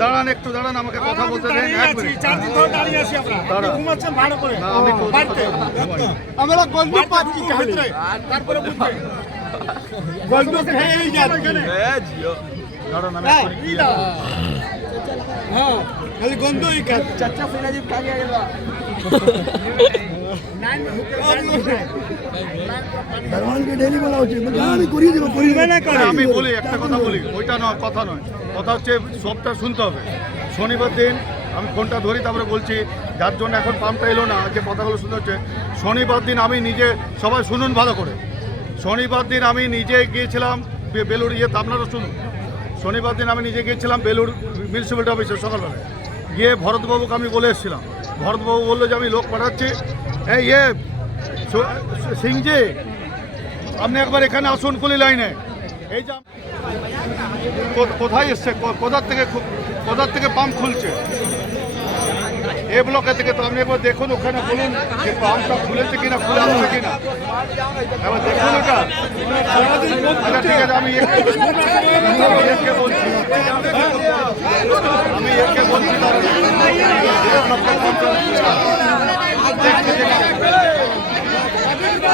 দাঁড়ান একটু দাঁড়ান, আমাকে কথা বলতে দেন। আমরা গল্প পাচ্ছি তারপরে গল্প খেয়েই যাচ্ছি। হ্যাঁ খালি গন্ধই খাচ্ছে। চাচা ফিরাজি কাগে গেল। আমি বলি একটা কথা বলি, ওইটা নয়, কথা নয়, কথা হচ্ছে সবটা শুনতে হবে। শনিবার দিন আমি ফোনটা ধরি, তারপরে বলছি, যার জন্য এখন পাম্পটা এলো না, যে কথাগুলো শুনতে হচ্ছে। শনিবার দিন আমি নিজে, সবাই শুনুন ভালো করে, শনিবার দিন আমি নিজে গিয়েছিলাম বেলুর ইয়েতে, আপনারা শুনুন। শনিবার দিন আমি নিজে গিয়েছিলাম বেলুর মিউনিসিপ্যালিটি অফিসে সকালবেলায়, গিয়ে ভরতবাবুকে আমি বলে এসেছিলাম। ভরতবাবু বললো যে আমি লোক পাঠাচ্ছি, এই সিংজি আপনি একবার এখানে আসুন কুলি লাইনে। এই যে কোথায় এসছে, কোথার থেকে পাম্প খুলছে, এ ব্লকে থেকে। তো আপনি একবার দেখুন, ওখানে বলুন যে পাম্পটা খুলেছে কিনা, খুলে আসছে কিনা, এবার দেখুন ওটা। আচ্ছা ঠিক আছে, আমি একে বলছি,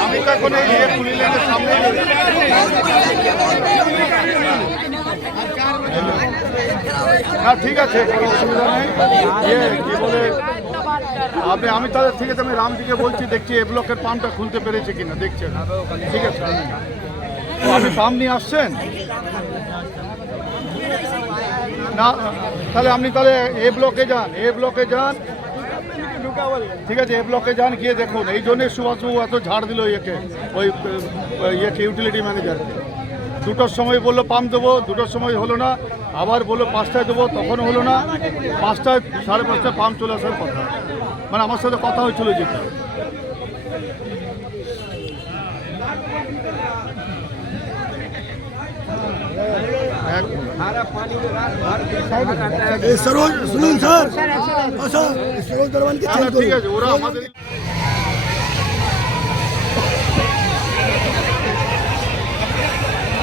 আমি তো এখন এই কুলি লাইনের সামনে। হ্যাঁ ঠিক আছে, কোনো অসুবিধা নেই। কি বলে আমি তাহলে ঠিক আছে, আমি রামদিকে বলছি, দেখছি এ ব্লকের পাম্পটা খুলতে পেরেছে কিনা, দেখছেন। ঠিক আছে, আপনি পাম্প নিয়ে আসছেন না, তাহলে আপনি তাহলে এ ব্লকে যান, ঠিক আছে, এ ব্লকে যান, গিয়ে দেখুন। এই জন্যই সুভাষবাবু এত ঝাড় দিল ওই ইউটিলিটি ম্যানেজারকে। 2টোর সময় বললো পাম্প দেবো, 2টোর সময় হলো না, আবার বললো 5টায় দেবো, তখনও হলো না। 5টায় 5:30টায় পাম্প চলে আসার কথা, মানে আমার সাথে কথা হয়েছিল যেটা। সরোজ শুনুন স্যার, সরোজ দরবানকে চেঞ্জ করুন। ঠিক আছে, ওরা আমাদের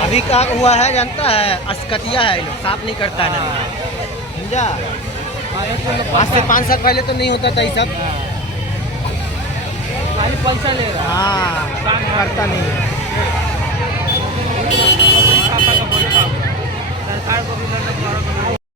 अभी क्या हुआ है जानता है, असकतिया है, लोग साफ नहीं करता है ना, समझा। आज से 5 साल पहले तो नहीं होता था ये सब, पैसा ले रहा। हाँ करता नहीं है। सरकार को भी